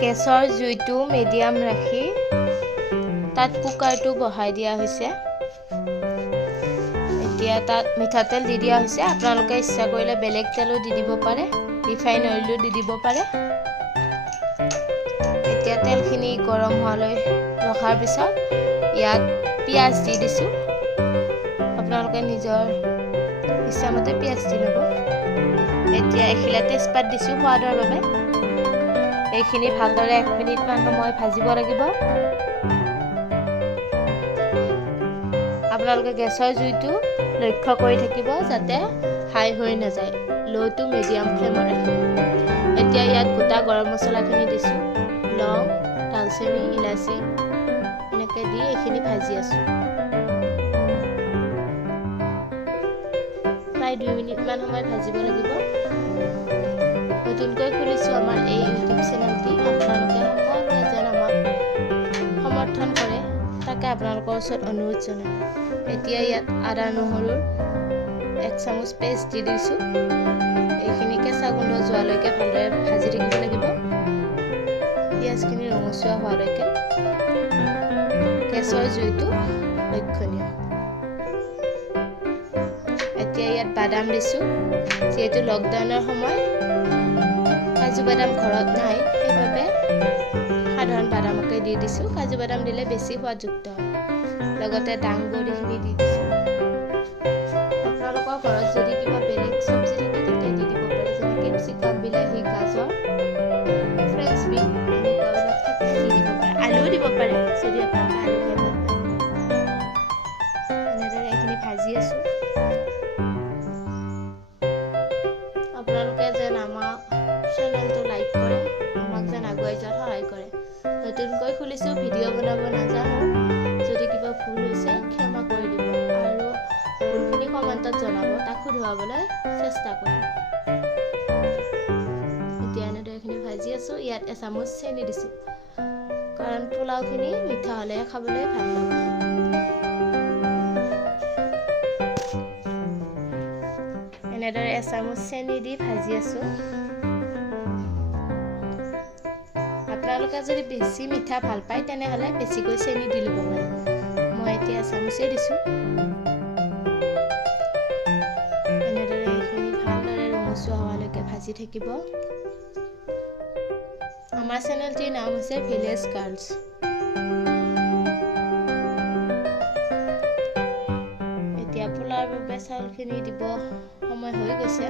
গেছৰ জুইটো মিডিয়াম ৰাখি তাত কুকাৰটো বহাই দিয়া হৈছে। এতিয়া তাত মিঠাতেল দি দিয়া হৈছে। আপোনালোকে ইচ্ছা কৰিলে বেলেগ তেলো দি দিব পাৰে, ৰিফাইন অইলো দি দিব পাৰে। এতিয়া তেলখিনি গৰম হোৱালৈ ৰখাৰ পিছত ইয়াত পিঁয়াজ দি দিছোঁ। আপোনালোকে নিজৰ ইচ্ছামতে পিঁয়াজ দি ল'ব। এতিয়া এখিলা তেজপাত দিছোঁ সোৱাদৰ বাবে। এইখিনি ভালদৰে 1 মিনিটমান সময় ভাজিব লাগিব। আপোনালোকে গেছৰ জুইটো লক্ষ্য কৰি থাকিব যাতে হাই হৈ নাযায়। ল' টু মিডিয়াম ফ্লেমত ৰাখিব। এতিয়া ইয়াত গোটা গৰম মছলাখিনি দিছোঁ। লং, দালচেনি, ইলাচি এনেকৈ দি এইখিনি ভাজি আছোঁ। প্ৰায় 2 মিনিটমান সময় ভাজিব লাগিব। নতুনকৈ খুলিছোঁ আমাৰ এই ইউটিউব চেনেলটি। আপোনালোকে সকলোৱে যেন আমাক সমৰ্থন কৰে তাকে আপোনালোকৰ ওচৰত অনুৰোধ জনাই। এতিয়া ইয়াত আদা নহৰুৰ 1 চামুচ পেষ্ট দি দিছোঁ। এইখিনি কেঁচা গোন্ধ যোৱালৈকে ভালদৰে ভাজি থাকিব লাগিব। পিঁয়াজখিনি ৰঙচুৱা হোৱালৈকে। গেছৰ জুইটো লক্ষণীয়। এতিয়া ইয়াত বাদাম দিছোঁ। যিহেতু লকডাউনৰ সময় কাজু বাদাম ঘৰত নাই, সেইবাবে সাধাৰণ বাদামকে দি দিছোঁ। কাজু বাদাম দিলে বেছি সোৱাদযুক্ত হয়। লগতে দাংবডিখিনি দি দিছোঁ। আপোনালোকৰ ঘৰত যদি কিবা বেলেগ চব্জি থাকে তেতিয়া দি দিব পাৰে, যেনে কেপচিকাম, বিলাহী, গাজৰ, ফ্ৰেঞ্চ বিন এনেকুৱাবিলাক থাকে দি দিব পাৰে। আলুও দিব পাৰে যদি আপোনালোকে আলু খাই ভাল পায়। এনেদৰে এইখিনি ভাজি আছোঁ। আপোনালোকে যেন আমাক চেনেলটো লাইক কৰে, আমাক যেন আগুৱাই যোৱাত সহায় কৰে। নতুনকৈ খুলিছোঁ, ভিডিঅ' বনাব নাজানো। যদি কিবা ভুল হৈছে ক্ষমা কৰি দিব আৰু ভুলখিনি কমেণ্টত জনাব, তাক শুধৰাবলৈ চেষ্টা কৰিম। এতিয়া এনেদৰে এইখিনি ভাজি আছোঁ। ইয়াত 1 চামুচ চেনি দিছোঁ, কাৰণ পোলাওখিনি মিঠা হ'লেহে খাবলৈ ভাল লাগে। এনেদৰে 1 চামুচ চেনি দি ভাজি আছোঁ। আপোনালোকে যদি বেছি মিঠা ভাল পায় তেনেহ'লে বেছিকৈ চেনি দি ল'ব পাৰে। মই এতিয়া 1 চামুচেই দিছোঁ। এনেদৰে এইখিনি ভালদৰে ৰঙচুৱা হোৱালৈকে ভাজি থাকিব। আমাৰ চেনেলটিৰ নাম হৈছে ভিলেজ গাৰ্লছ। এতিয়া পোলাওৰ বাবে চাউলখিনি দিব সময় হৈ গৈছে।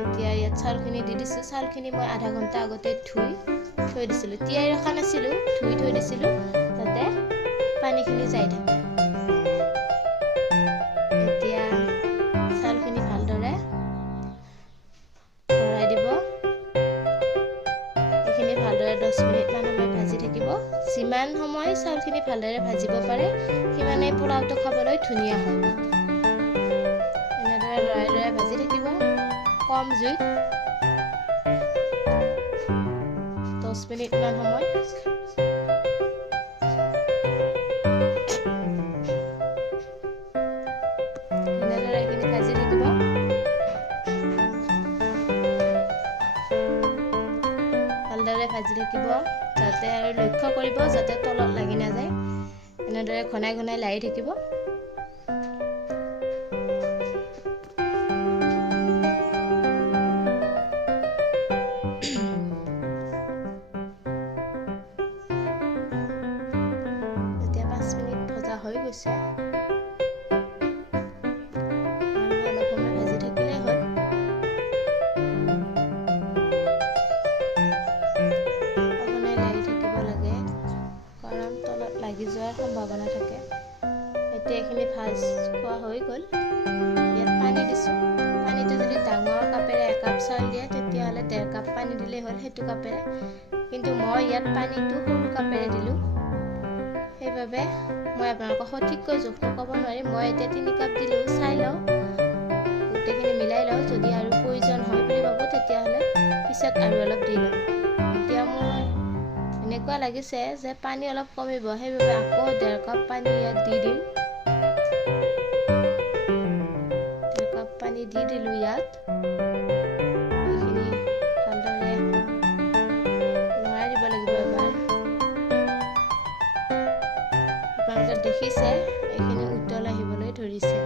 এতিয়া ইয়াত চাউলখিনি দি দিছোঁ। চাউলখিনি মই আধা ঘণ্টা আগতে ধুই থৈ দিছিলোঁ। তিয়াই ৰখা নাছিলোঁ, ধুই থৈ দিছিলোঁ যাতে পানীখিনি যাই থাকে। এতিয়া চাউলখিনি ভালদৰে ভৰাই দিব। এইখিনি ভালদৰে 10 মিনিটমান সময় ভাজি থাকিব। যিমান সময় চাউলখিনি ভালদৰে ভাজিব পাৰে সিমানেই পোলাওটো খাবলৈ ধুনীয়া হয়। এনেদৰে লৰাই লৰাই ভাজি থাকিব কম জুইত 10 মিনিটমান সময়। এনেদৰে এইখিনি ভাজি থাকিব। ভালদৰে ভাজি থাকিব যাতে আৰু লক্ষ্য কৰিব যাতে তলত লাগি নাযায়। এনেদৰে ঘনাই ঘনাই লাৰি থাকিব। এতিয়া 5 মিনিট ভজা হৈ গৈছে। আৰু অলপ সময় ভাজি থাকিলেই হ'ল। সঘনাই লাৰি থাকিব লাগে, কাৰণ তলত লাগি যোৱাৰ সম্ভাৱনা থাকে। এতিয়া এইখিনি ভাজ খোৱা হৈ গ'ল। ইয়াত পানী দিছোঁ। পানীটো যদি ডাঙৰ কাপেৰে 1 কাপ চাউল দিয়ে তেতিয়াহ'লে 1.5 কাপ পানী দিলেই হ'ল সেইটো কাপেৰে। কিন্তু মই ইয়াত পানীটো সৰু কাপেৰে দিলোঁ, সেইবাবে মই আপোনালোকক সঠিককৈ জোখটো ক'ব নোৱাৰিম। মই এতিয়া 3 কাপ দিলোঁ। চাই লওঁ, গোটেইখিনি মিলাই লওঁ। যদি আৰু প্ৰয়োজন হয় বুলি ভাবোঁ তেতিয়াহ'লে পিছত আৰু অলপ দি ল'ম। এতিয়া মই এনেকুৱা লাগিছে যে পানী অলপ কমিব, সেইবাবে আকৌ 1.5 কাপ পানী ইয়াত দি দিম। 1.5 কাপ পানী দি দিলোঁ ইয়াত। এইখিনি ভালদৰে লৰাই দেখিছে এইখিনি উতল আহিবলৈ ধৰিছে।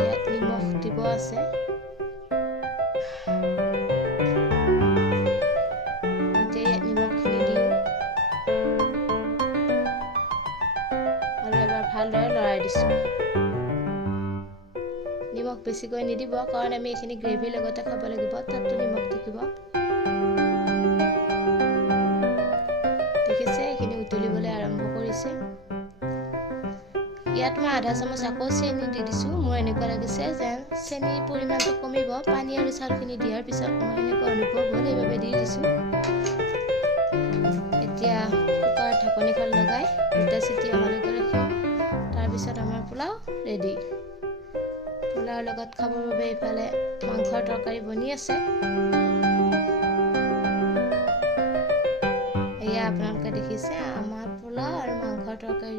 ইয়াত নিমখ দিব আছে। এতিয়া ইয়াত নিমখখিনি দিওঁ আৰু এবাৰ ভালদৰে লৰাই দিছোঁ। নিমখ বেছিকৈ নিদিব কাৰণ আমি এইখিনি গ্ৰেভিৰ লগতে খাব লাগিব, তাততো নিমখ থাকিব। দেখিছে এইখিনি উতলিবলৈ আৰম্ভ কৰিছে। ইয়াত মই আধা চামুচ আকৌ চেনি দি দিছোঁ। মোৰ এনেকুৱা লাগিছে যেন চেনিৰ পৰিমাণটো কমিব পানী আৰু চাউলখিনি দিয়াৰ পিছত। মই এনেকুৱা অনুভৱ হ'ল, সেইবাবে দি দিছোঁ। এতিয়া কুকাৰৰ ঢাকনিখন লগাই 2টা চিটি অহালৈকে ৰাখিম। তাৰপিছত আমাৰ পোলাও ৰেডি। পোলাওৰ লগত খাবৰ বাবে এইফালে মাংসৰ তৰকাৰী বনি আছে। এয়া আপোনালোকে দেখিছে আমাৰ পোলাও আৰু মাংসৰ তৰকাৰী